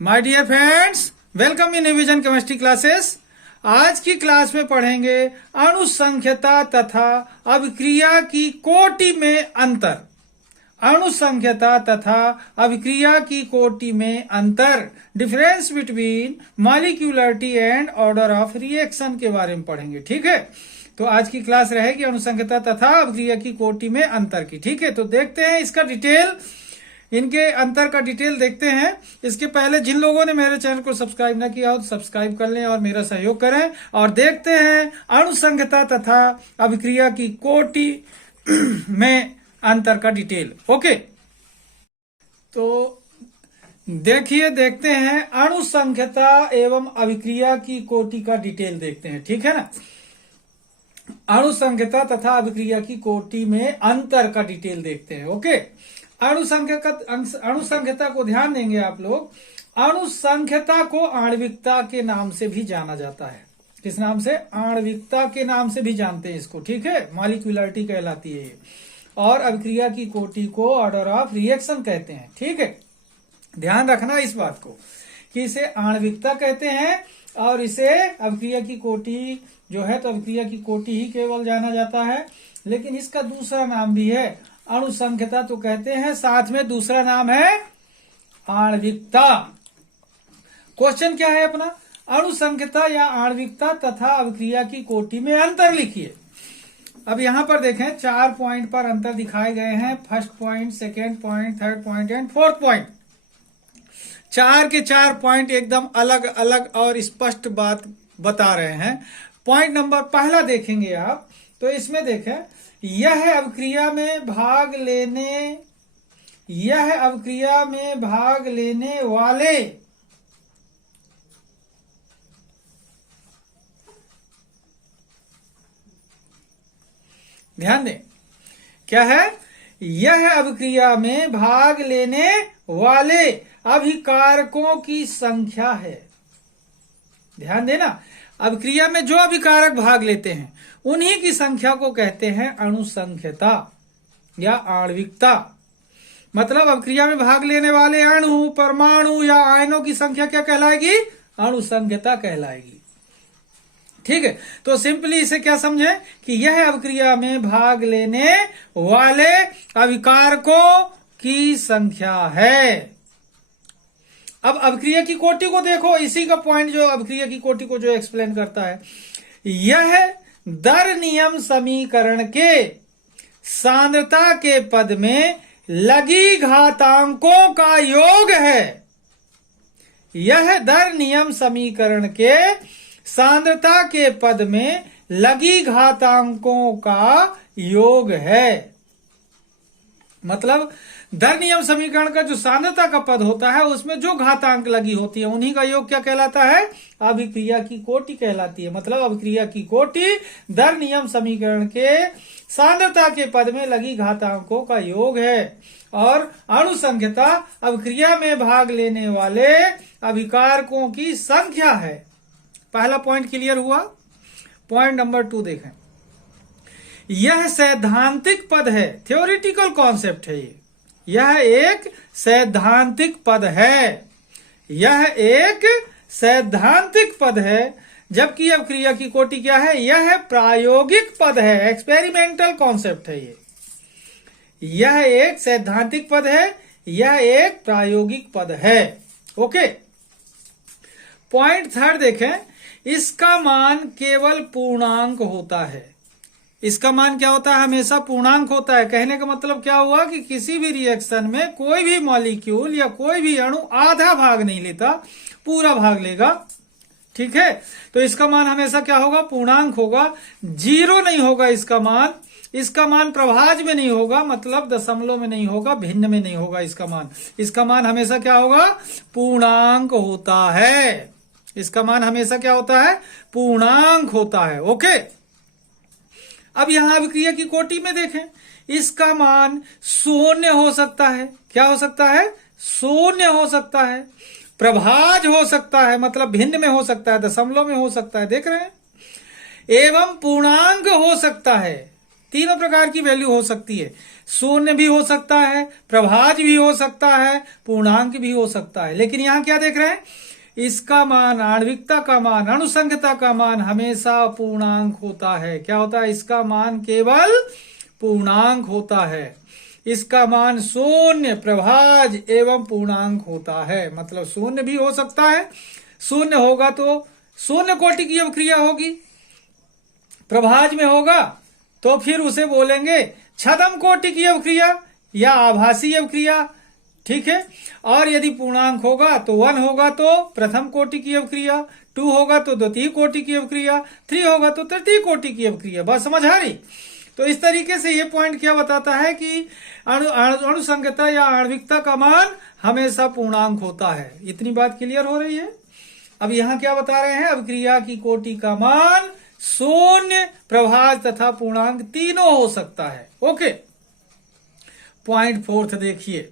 My dear friends, welcome in revision chemistry classes. आज की class में पढ़ेंगे अणुसंख्यता तथा अभिक्रिया की कोटि में अंतर। अणुसंख्यता तथा अभिक्रिया की कोटि में अंतर, difference between molecularity and order of reaction के बारे में पढ़ेंगे। ठीक है, तो आज की क्लास रहेगी अणुसंख्यता तथा अभिक्रिया की कोटि में अंतर की। ठीक है, तो देखते हैं इसका डिटेल, इनके अंतर का डिटेल देखते हैं। इसके पहले जिन लोगों ने मेरे चैनल को सब्सक्राइब ना किया हो तो सब्सक्राइब कर लें और मेरा सहयोग करें। और देखते हैं अणुसंख्यता तथा अभिक्रिया की कोटि में अंतर का डिटेल। ओके, तो देखते हैं अणुसंख्यता एवं अभिक्रिया की कोटि का डिटेल देखते हैं। ठीक है ना, अणुसंख्यता तथा अभिक्रिया की कोटि में अंतर का डिटेल देखते हैं। ओके, अणुसंख्यता को ध्यान देंगे आप लोग। अणुसंख्यता को आणविकता के नाम से भी जाना जाता है। किस नाम से? आणविकता के नाम से भी जानते हैं इसको। ठीक है, मॉलिक्यूलरिटी कहलाती है ये। और अभिक्रिया की कोटि को ऑर्डर ऑफ रिएक्शन कहते हैं। ठीक है, ध्यान रखना इस बात को कि इसे आणविकता कहते हैं और इसे अभिक्रिया की कोटि जो है तो अभिक्रिया की कोटि ही केवल जाना जाता है। लेकिन इसका दूसरा नाम भी है, अणुसंख्यता तो कहते हैं, साथ में दूसरा नाम है आणविकता। क्वेश्चन क्या है अपना? अणुसंख्यता या आणविकता तथा अभिक्रिया की कोटि में अंतर लिखिए। अब यहां पर देखें 4 पॉइंट पर अंतर दिखाए गए हैं। First point, second point, third point and fourth point. 4 के 4 पॉइंट एकदम अलग अलग और स्पष्ट बात बता रहे हैं। पॉइंट नंबर पहला देखेंगे आप तो इसमें देखें, यह अभिक्रिया में भाग लेने वाले ध्यान दें, क्या है? यह अभिक्रिया में भाग लेने वाले अभिकारकों की संख्या है। ध्यान देना, अभिक्रिया में जो अभिकारक भाग लेते हैं उन्हीं की संख्या को कहते हैं अणुसंख्यता या आणविकता। मतलब अभिक्रिया में भाग लेने वाले अणु, परमाणु या आयनों की संख्या क्या कहलाएगी? अणुसंख्यता कहलाएगी। ठीक है, तो सिंपली इसे क्या समझें कि यह अभिक्रिया में भाग लेने वाले अभिकारकों की संख्या है। अब अभिक्रिया की कोटि को देखो, इसी का पॉइंट जो अभिक्रिया की कोटि को जो एक्सप्लेन करता है, यह दर नियम समीकरण के सांद्रता के पद में लगी घातांकों का योग है। यह दर नियम समीकरण के सांद्रता के पद में लगी घातांकों का योग है। मतलब दर नियम समीकरण का जो सांद्रता का पद होता है उसमें जो घातांक लगी होती है उन्हीं का योग क्या कहलाता है? अभिक्रिया की कोटि कहलाती है। मतलब अभिक्रिया की कोटि दर नियम समीकरण के सांद्रता के पद में लगी घातांकों का योग है। और अणुसंख्यता अभिक्रिया में भाग लेने वाले अभिकारकों की संख्या है। पहला पॉइंट क्लियर हुआ। पॉइंट नंबर 2 देखें, यह सैद्धांतिक पद है, थ्योरेटिकल कॉन्सेप्ट है। यह एक सैद्धांतिक पद है। यह एक सैद्धांतिक पद है, जबकि अभिक्रिया की कोटि क्या है? यह प्रायोगिक पद है, एक्सपेरिमेंटल कॉन्सेप्ट है। यह एक सैद्धांतिक पद है, यह एक प्रायोगिक पद है। ओके, पॉइंट 3 देखें, इसका मान केवल पूर्णांक होता है। इसका मान क्या होता है? हमेशा पूर्णांक होता है। कहने का मतलब क्या हुआ कि किसी भी रिएक्शन में कोई भी मॉलिक्यूल या कोई भी अणु आधा भाग नहीं लेता, पूरा भाग लेगा। ठीक है, तो इसका मान हमेशा क्या होगा? पूर्णांक होगा। 0 नहीं होगा इसका मान। इसका मान प्रभाज्य में नहीं होगा, मतलब दशमलव में नहीं होगा, भिन्न में नहीं होगा इसका मान। इसका मान हमेशा क्या होगा? पूर्णांक होता है। इसका मान हमेशा क्या होता है? पूर्णांक होता है। ओके, अब यहां अभिक्रिया की कोटि में देखें, इसका मान 0 हो सकता है। क्या हो सकता है? 0 हो सकता है। प्रभाज्य हो सकता है, मतलब भिन्न में हो सकता है, दशमलव में हो सकता है। देख रहे हैं? एवं पूर्णांक हो सकता है। तीनों प्रकार की वैल्यू हो सकती है। शून्य भी हो सकता है, प्रभाज भी हो सकता है, पूर्णांक भी हो सकता है। लेकिन यहाँ क्या देख रहे हैं, इसका मान, आणविकता का मान, अणुसंख्यता का मान हमेशा पूर्णांक होता है। क्या होता है, इसका मान केवल पूर्णांक होता है। इसका मान शून्य, प्रभाज एवं पूर्णांक होता है। मतलब शून्य भी हो सकता है, शून्य होगा तो शून्य कोटि की अवक्रिया होगी, प्रभाज में होगा तो फिर उसे बोलेंगे छद्म कोटि की अवक्रिया या आभासी अवक्रिया, ठीक है। और यदि पूर्णांक होगा तो 1 होगा तो प्रथम कोटि की अवक्रिया, 2 होगा तो द्वितीय कोटि की अवक्रिया, 3 होगा तो तृतीय कोटि की अवक्रिया। बात समझ आ रही। तो इस तरीके से ये पॉइंट क्या बताता है कि अणुसंख्यता या आणविकता का मान हमेशा पूर्णांक होता है। इतनी बात क्लियर हो रही है। अब यहाँ क्या बता रहे हैं, अवक्रिया की कोटि का मान शून्य, प्रभाज तथा पूर्णांक तीनों हो सकता है। ओके, पॉइंट 4 देखिए,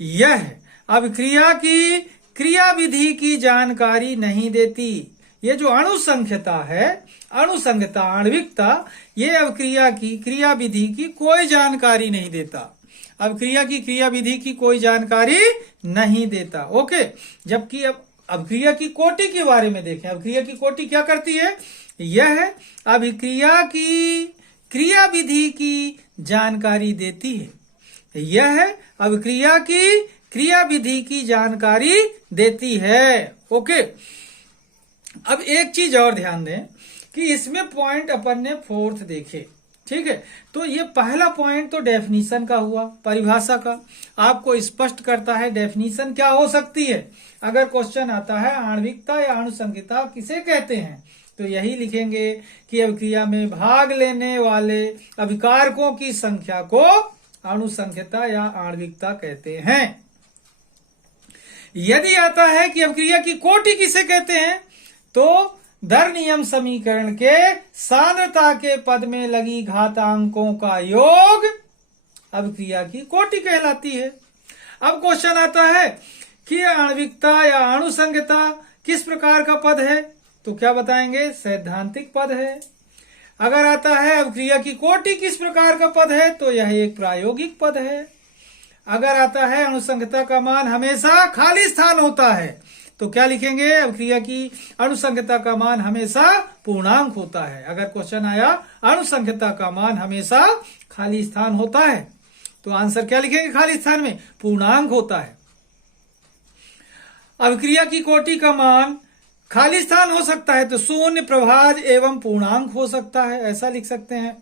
यह अभिक्रिया की क्रियाविधि की जानकारी नहीं देती। ये जो अणुसंख्यता है, अणुसंख्यता, आणविकता, ये अभिक्रिया की क्रियाविधि की कोई जानकारी नहीं देता। अभिक्रिया की क्रियाविधि की कोई जानकारी नहीं देता। ओके, जबकि अब अभिक्रिया की कोटि के बारे में देखें। अभिक्रिया की कोटि क्या करती है, यह अभिक्रिया की क्रियाविधि की जानकारी देती है। यह अभिक्रिया की क्रियाविधि की जानकारी देती है। ओके, अब एक चीज और ध्यान दें कि इसमें पॉइंट अपन ने 4 देखे, ठीक है। तो ये पहला पॉइंट तो डेफिनीशन का हुआ, परिभाषा का, आपको स्पष्ट करता है डेफिनीशन क्या हो सकती है। अगर क्वेश्चन आता है आणविकता या अणुसंख्यता किसे कहते हैं, तो यही लिखेंगे कि अभिक्रिया में भाग लेने वाले अभिकारकों की संख्या को अणुसंख्यता या आणविकता कहते हैं। यदि आता है कि अभिक्रिया की कोटि किसे कहते हैं, तो दर नियम समीकरण के सांद्रता के पद में लगी घातांकों का योग अभिक्रिया की कोटि कहलाती है। अब क्वेश्चन आता है कि आणविकता या अणुसंख्यता किस प्रकार का पद है, तो क्या बताएंगे, सैद्धांतिक पद है। अगर आता है अभिक्रिया की कोटि किस प्रकार का पद है, तो यह एक प्रायोगिक पद है। अगर आता है अणुसंख्यता का मान हमेशा खाली स्थान होता है, तो क्या लिखेंगे, अभिक्रिया की अणुसंख्यता का मान हमेशा पूर्णांक होता है। अगर क्वेश्चन आया अणुसंख्यता का मान हमेशा खाली स्थान होता है, तो आंसर क्या लिखेंगे, खाली स्थान में पूर्णांक होता है। अभिक्रिया की कोटि का मान खाली स्थान हो सकता है तो शून्य, प्रभाज एवं पूर्णांक हो सकता है, ऐसा लिख सकते हैं।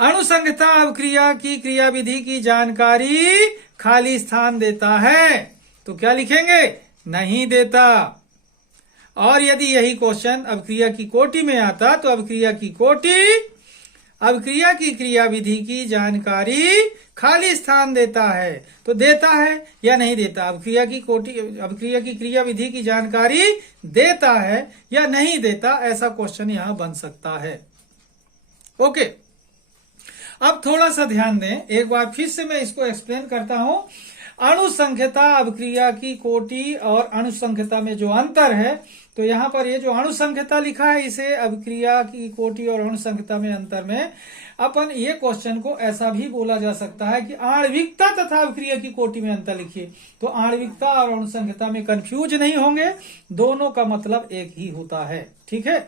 अणुसंख्यता अभिक्रिया की क्रियाविधि की जानकारी खाली स्थान देता है, तो क्या लिखेंगे, नहीं देता। और यदि यही क्वेश्चन अभिक्रिया की कोटि में आता तो अभिक्रिया की कोटि अभिक्रिया की क्रियाविधि की जानकारी खाली स्थान देता है, तो देता है या नहीं देता, अभिक्रिया की कोटि अभिक्रिया की क्रियाविधि की जानकारी देता है या नहीं देता, ऐसा क्वेश्चन यहां बन सकता है। ओके, अब थोड़ा सा ध्यान दें, एक बार फिर से मैं इसको एक्सप्लेन करता हूं। अणुसंख्यता अभिक्रिया की कोटि और अणुसंख्यता में जो अंतर है, तो यहाँ पर ये जो अणुसंख्यता लिखा है, इसे अभिक्रिया की कोटि और अणुसंख्यता में अंतर में अपन ये क्वेश्चन को ऐसा भी बोला जा सकता है कि आणविकता तथा अभिक्रिया की कोटि में अंतर लिखिए, तो आणविकता और अणुसंख्यता में कंफ्यूज नहीं होंगे, दोनों का मतलब एक ही होता है, ठीक है।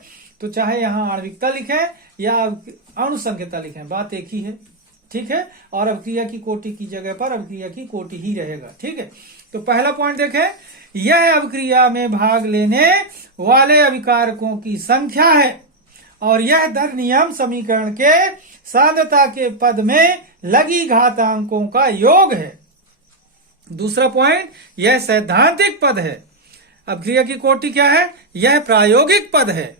तो चाहे यहाँ आणविकता लिखें या अणुसंख्यता लिखें, बात एक ही है, ठीक है। और अभिक्रिया की कोटि की जगह पर अभिक्रिया की कोटि ही रहेगा, ठीक है। तो पहला पॉइंट देखें, यह अभिक्रिया में भाग लेने वाले अभिकारकों की संख्या है और यह दर नियम समीकरण के सांद्रता के पद में लगी घातांकों का योग है। दूसरा पॉइंट, यह सैद्धांतिक पद है। अभिक्रिया की कोटि क्या है, यह प्रायोगिक पद है,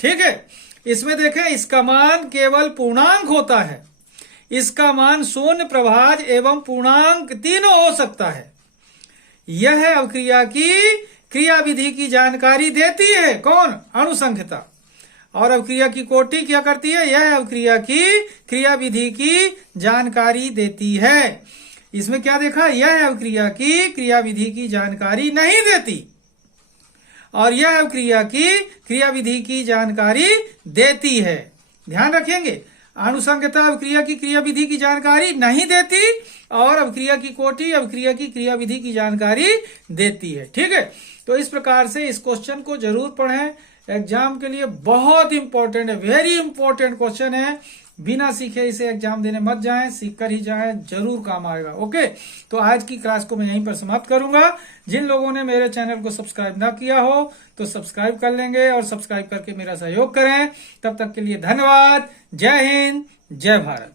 ठीक है। इसमें देखें, इसका मान केवल पूर्णांक होता है, इसका मान शून्य, प्रभाज एवं पूर्णांक तीनों हो सकता है। यह अभिक्रिया की क्रियाविधि की जानकारी देती है, कौन, अणुसंख्यता। और अभिक्रिया की कोटि क्या करती है, यह अभिक्रिया की क्रियाविधि की जानकारी देती है। इसमें क्या देखा, यह अभिक्रिया की क्रियाविधि की जानकारी नहीं देती और यह अभिक्रिया की क्रियाविधि की जानकारी देती है। ध्यान रखेंगे, आनुषंगिकता अभिक्रिया की क्रियाविधि की जानकारी नहीं देती और अभिक्रिया की कोटि अभिक्रिया की क्रियाविधि की जानकारी देती है। ठीक है, तो इस प्रकार से इस क्वेश्चन को जरूर पढ़ें, एग्जाम के लिए बहुत इंपॉर्टेंट है, वेरी इंपॉर्टेंट क्वेश्चन है। बिना सीखे इसे एग्जाम देने मत जाएं, सीख कर ही जाएं, जरूर काम आएगा। ओके, तो आज की क्लास को मैं यहीं पर समाप्त करूंगा। जिन लोगों ने मेरे चैनल को सब्सक्राइब ना किया हो तो सब्सक्राइब कर लेंगे और सब्सक्राइब करके मेरा सहयोग करें। तब तक के लिए धन्यवाद। जय हिंद, जय भारत।